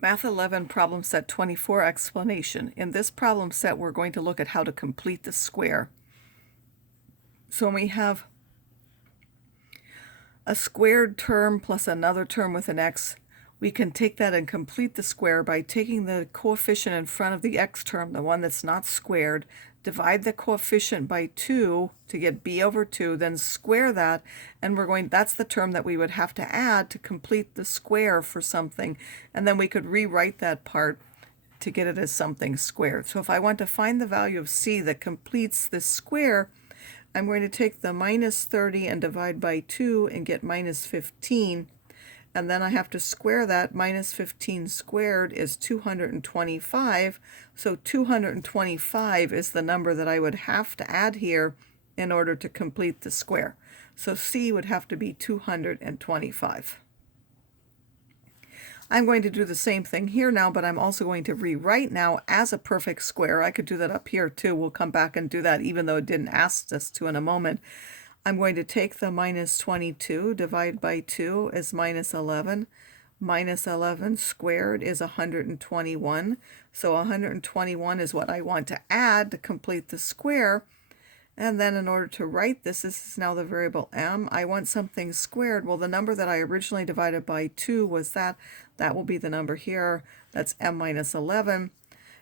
Math 11 problem set 24 explanation. In this problem set, we're going to look at how to complete the square. So when we have a squared term plus another term with an x, we can take that and complete the square by taking the coefficient in front of the x term, the one that's not squared, divide the coefficient by 2 to get b over 2, then square that, and that's the term that we would have to add to complete the square for something, and then we could rewrite that part to get it as something squared. So if I want to find the value of c that completes this square, I'm going to take the minus 30 and divide by 2 and get minus 15. And then I have to square that. Minus 15 squared is 225. So 225 is the number that I would have to add here in order to complete the square. So c would have to be 225. I'm going to do the same thing here now, but I'm also going to rewrite now as a perfect square. I could do that up here too. We'll come back and do that even though it didn't ask us to in a moment. I'm going to take the minus 22, divide by 2 is minus 11. Minus 11 squared is 121. So 121 is what I want to add to complete the square. And then in order to write this is now the variable m. I want something squared. Well, the number that I originally divided by 2 was that. That will be the number here. That's m minus 11.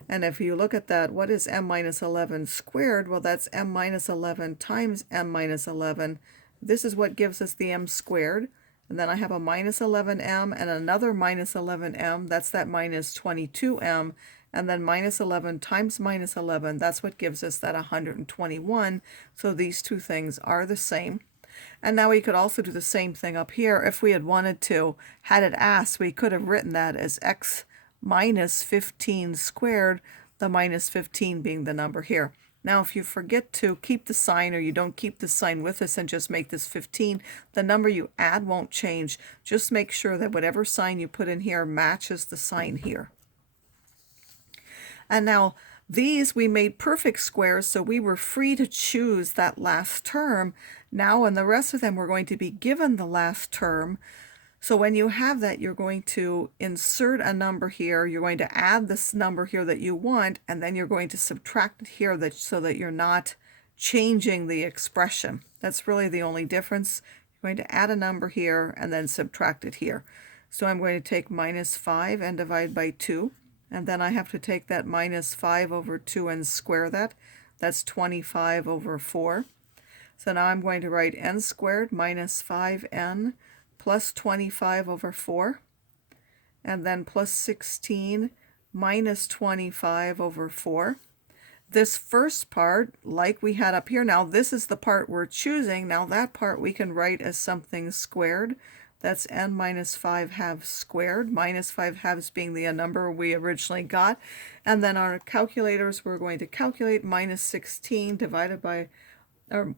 And if you look at that, what is m minus 11 squared? Well, that's m minus 11 times m minus 11. This is what gives us the m squared. And then I have a minus 11m and another minus 11m. That's that minus 22m. And then minus 11 times minus 11, that's what gives us that 121. So these two things are the same. And now we could also do the same thing up here if we had wanted to. Had it asked, we could have written that as x minus 15 squared, the minus 15 being the number here. Now if you forget to keep the sign or you don't keep the sign with us and just make this 15, the number you add won't change. Just make sure that whatever sign you put in here matches the sign here. And now these we made perfect squares, so we were free to choose that last term. Now in the rest of them we're going to be given the last term. So when you have that, you're going to insert a number here, you're going to add this number here that you want, and then you're going to subtract it here so that you're not changing the expression. That's really the only difference. You're going to add a number here and then subtract it here. So I'm going to take minus 5 and divide by 2. And then I have to take that minus 5 over 2 and square that. That's 25 over 4. So now I'm going to write n squared minus 5n plus 25 over 4. And then plus 16 minus 25 over 4. This first part, like we had up here, now this is the part we're choosing. Now that part we can write as something squared. That's n minus 5 halves squared, minus 5 halves being the number we originally got. And then our calculators, we're going to calculate minus 16 divided by, or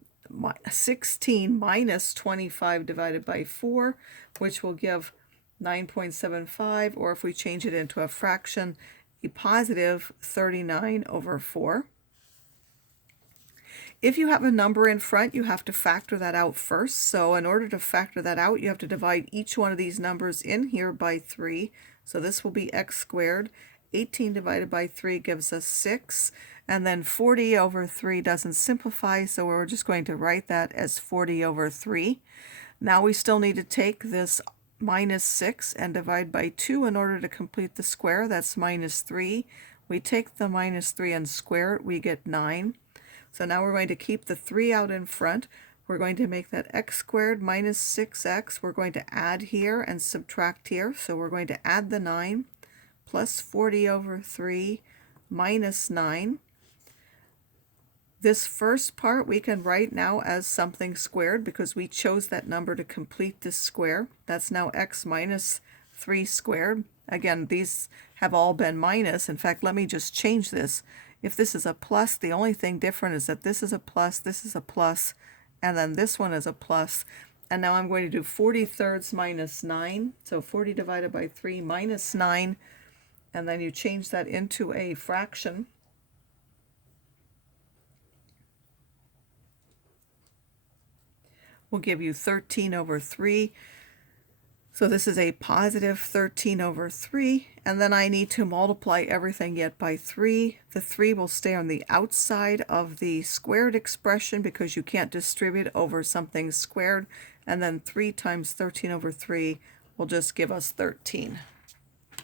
16 minus 25 divided by 4, which will give 9.75, or if we change it into a fraction, a positive 39 over 4. If you have a number in front, you have to factor that out first. So in order to factor that out, you have to divide each one of these numbers in here by 3. So this will be x squared. 18 divided by 3 gives us 6. And then 40 over 3 doesn't simplify, so we're just going to write that as 40 over 3. Now we still need to take this minus 6 and divide by 2 in order to complete the square. That's minus 3. We take the minus 3 and square it, we get 9. So now we're going to keep the 3 out in front. We're going to make that x squared minus 6x. We're going to add here and subtract here. So we're going to add the 9 plus 40 over 3 minus 9. This first part we can write now as something squared because we chose that number to complete this square. That's now x minus 3 squared. Again, these have all been minus. In fact, let me just change this. If this is a plus, the only thing different is that this is a plus, and then this one is a plus. And now I'm going to do 40 thirds minus 9. So 40 divided by 3 minus 9. And then you change that into a fraction. Will give you 13 over 3. So this is a positive 13 over 3, and then I need to multiply everything yet by 3. The 3 will stay on the outside of the squared expression because you can't distribute over something squared, and then 3 times 13 over 3 will just give us 13.